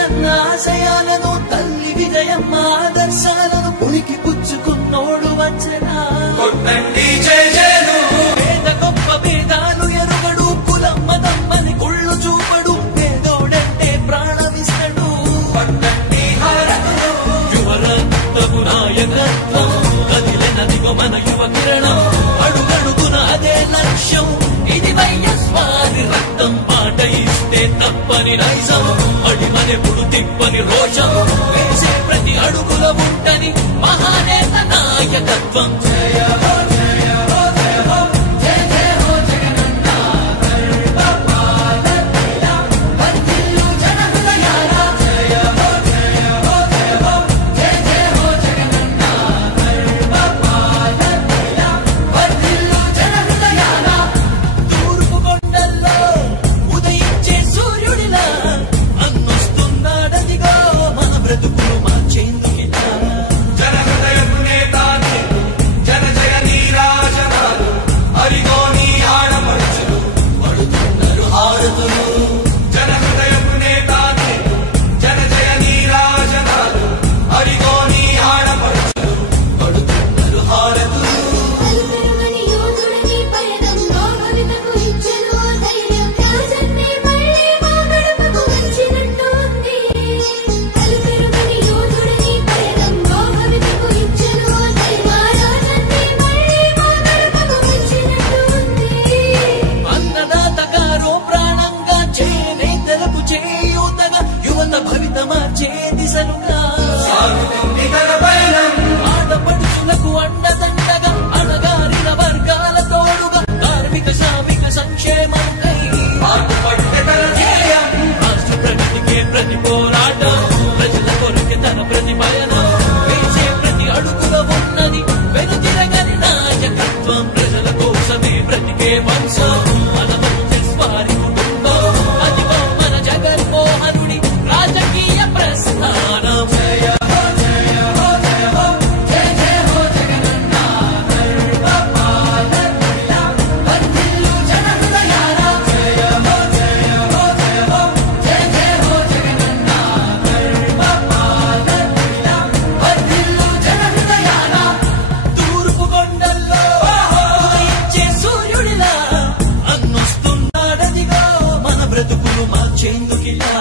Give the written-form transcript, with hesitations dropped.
రాజన్న ఆశయాలను తల్లి విజయమ్మ ఆదర్శాలను ఉనికి పుచ్చుకున్నోడు వచ్చనా పేద గొప్ప భేదాలు ఎరుగడు కులం మతం అని కుళ్ళు చూపడు పేదోడంటే ప్రాణమిస్తాడు యువరక్తపు నాయకత్వం కదిలినదిగో మన యువ కిరణం అడుగడుగున అదే లక్ష్యం ఇది వైఎస్వారి రక్తం మాట ఇస్తే తప్పని నైజం అడిమనెప్పుడు తిప్పని రోషం వేసే ప్రతి అడుగుల ఉంటని మహానేత నాయకత్వం జయ హో జయ హో జయ హో జయ జయ హో జగనన్న గర్భపాలకిలా వర్ధిల్లు జన హృదయాల జయ హో జయ హో జయ హో జయ జయ హో జగనన్న గర్భపాలకిలా వర్ధిల్లు జన హృదయాల తూర్పు కొండల్లో ఉదయించే సూర్యుడిలా అన్నొస్తున్నాడదిగో మన బ్రతుకులు మార్చేందుకిలా జన హృదయపు నేతానే జన జయ నీరాజనాలు అరిగో నీ ఆడపడుచులు పడుతున్నారు హారతులు జన హృదయపు నేతానే జన జయ నీరాజనాలు అరిగో నీ ఆడపడుచులు పడుతున్నారు హారతులు అన్నదాతగారో ప్రాణంగా చేనేతలకు చేయూతగా యువత భవిత మార్చే దిశలుగా ఆడపడుచులకు అండదండగా అణగారిన వర్గాల తోడుగా కార్మిక శ్రామిక సంక్షేమంకై రాష్ట్ర ప్రగతికే ప్రతి పోరాటం ప్రజల కొరకే తన ప్రతి పయనం వేసే ప్రతి అడుగుల ఉన్నది వెనుతిరగని నాయకత్వం ప్రజల కోసమే బ్రతికే వంశం మన వైఎస్వారి కుటుంబం అదిగో మన జగన్మోహనుడి రాజకీయ ప్రస్థానం జయ హో జయ హో జయ హో జయ జయ హో జగనన్న గర్భపాలకిలా వర్ధిల్లు జన హృదయాల జయ హో జయ హో జయ హో జయ జయ హో జగనన్న గర్భపాలకిలా వర్ధిల్లు జన హృదయాల తూర్పు కొండల్లో ఉదయించే సూర్యుడిలా అన్నొస్తున్నాడదిగో మన బ్రతుకులు మార్చేందుకిలా